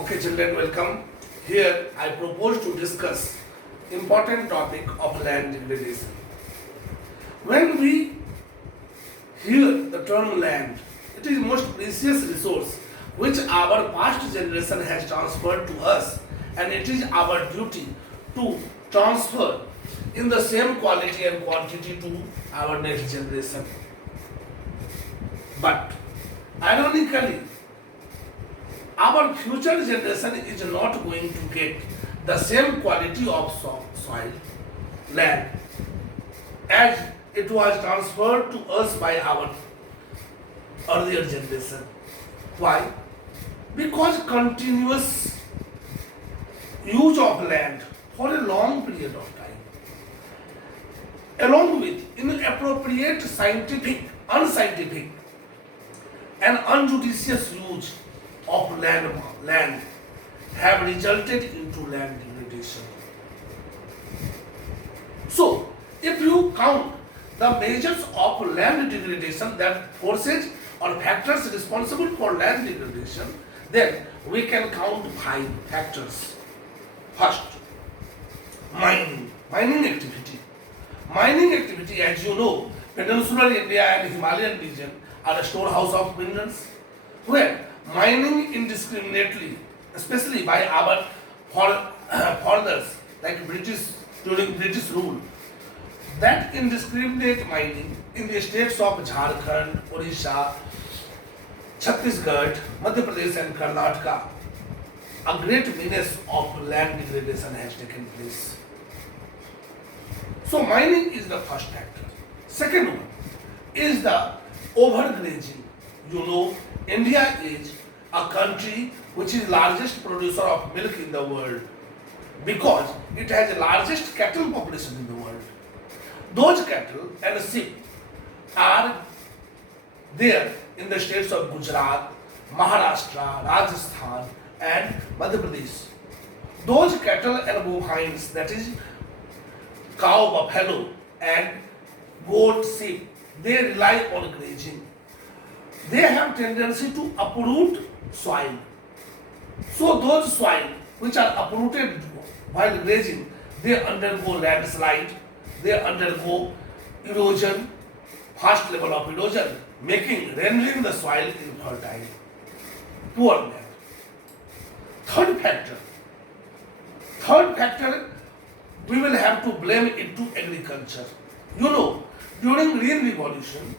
Okay, children, welcome. Here I propose to discuss important topic of land degradation. When we hear the term land, it is most precious resource which our past generation has transferred to us, and it is our duty to transfer in the same quality and quantity to our next generation. But ironically, our future generation is not going to get the same quality of soil, land, as it was transferred to us by our earlier generation. Why? Because continuous use of land for a long period of time, along with inappropriate unscientific, and unjudicious use of land have resulted into land degradation. So, if you count the measures of land degradation, that forces or factors responsible for land degradation, then we can count 5 factors. First, mining activity. Mining activity, as you know, peninsular India and Himalayan region are a storehouse of minerals, where mining indiscriminately, especially by our foreigners like British during British rule, that indiscriminate mining in the states of Jharkhand, Odisha, Chhattisgarh, Madhya Pradesh and Karnataka, a great menace of land degradation has taken place. So mining is the first factor. Second one is the overgrazing. You know, India is a country which is largest producer of milk in the world because it has the largest cattle population in the world. Those cattle and sheep are there in the states of Gujarat, Maharashtra, Rajasthan and Madhya Pradesh. Those cattle and bovines, that is cow, buffalo and goat, sheep, they rely on grazing. They have tendency to uproot soil. So those soil which are uprooted while grazing, they undergo landslide, they undergo erosion, fast level of erosion, rendering the soil infertile. Poor land. Third factor, we will have to blame into agriculture. You know, during Green Revolution,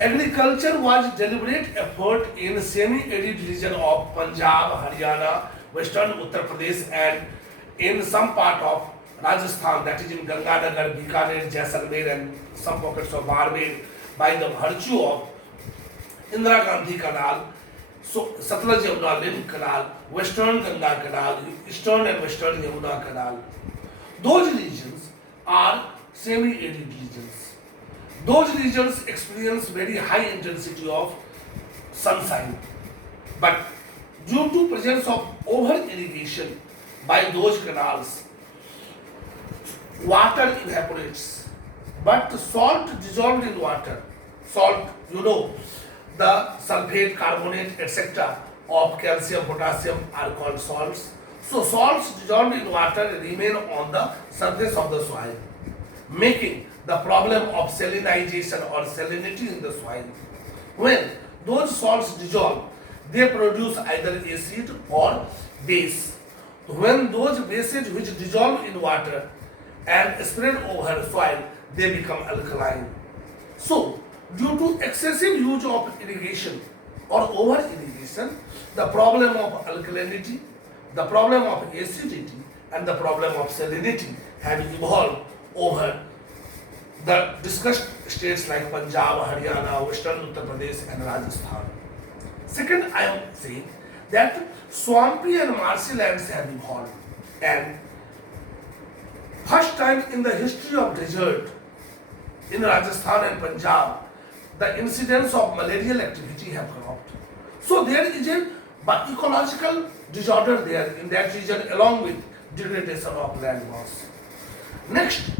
agriculture was deliberate effort in semi-arid region of Punjab, Haryana, Western Uttar Pradesh and in some part of Rajasthan, that is in Ganganagar, Bikaner, Jaisalmer and some pockets of Barmer, by the virtue of Indira Gandhi Canal, so Satluj Yamuna Link Canal, Western Ganga Canal, Eastern and Western Yamuna Canal. Those regions are semi-arid regions. Those regions experience very high intensity of sunshine, but due to presence of over irrigation by those canals, water evaporates, but salt dissolved in water, salt, you know, the sulfate, carbonate, etc. of calcium, potassium are called salts. So salts dissolved in water remain on the surface of the soil, making the problem of salinization or salinity in the soil. When those salts dissolve, they produce either acid or base. When those bases which dissolve in water and spread over soil, they become alkaline. So, due to excessive use of irrigation or over irrigation, the problem of alkalinity, the problem of acidity and the problem of salinity have evolved over the discussed states like Punjab, Haryana, Western Uttar Pradesh and Rajasthan. Second, I am saying that swampy and marshy lands have evolved, and first time in the history of desert in Rajasthan and Punjab, the incidence of malarial activity have dropped. So there is a ecological disorder there in that region along with degradation of land mass. Next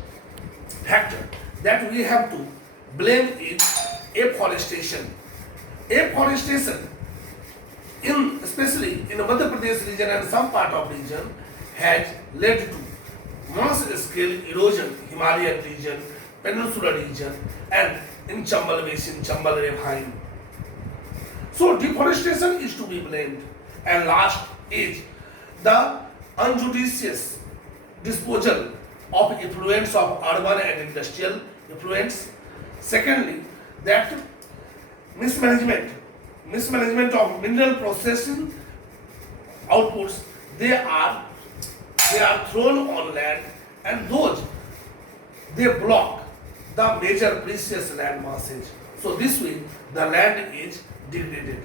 factor that we have to blame is afforestation. Afforestation especially in the Madhya Pradesh region and some part of region, has led to mass scale erosion, Himalayan region, Peninsular region, and in Chambal Basin, Chambal Ravine. So deforestation is to be blamed. And last is the unjudicious disposal of effluents of urban and industrial effluents. Secondly, that mismanagement of mineral processing outputs, they are thrown on land, and those they block the major precious land masses. So this way the land is degraded.